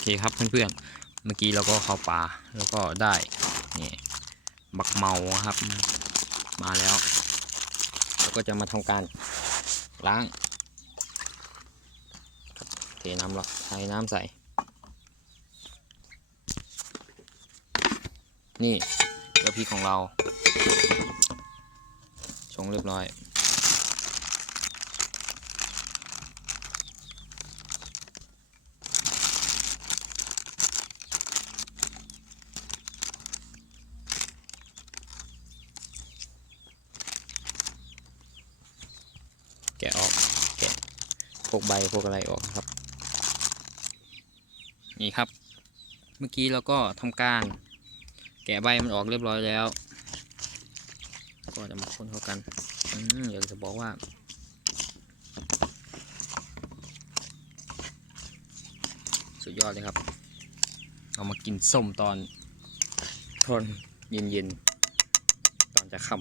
เคครับเพื่อนๆ เมื่อกี้เราก็เข้าป่าแล้วก็ได้นี่บักเมาครับ มาแล้วเราก็จะมาทำการล้างเทน้ำละใช้น้ำใส่ นี่กลือพริกของเรา ชงเรียบร้อย แกะออกแกะพวกใบพวกอะไรออกนะครับ นี่ครับ เมื่อกี้เราก็ทำการ แกะใบมันออกเรียบร้อยแล้ว ก็จะมาคนเข้ากันอืมอยากจะบอกว่าสุดยอดเลยครับ เอามากินส้มตอน ทนเย็นๆ ตอนจะค่ำ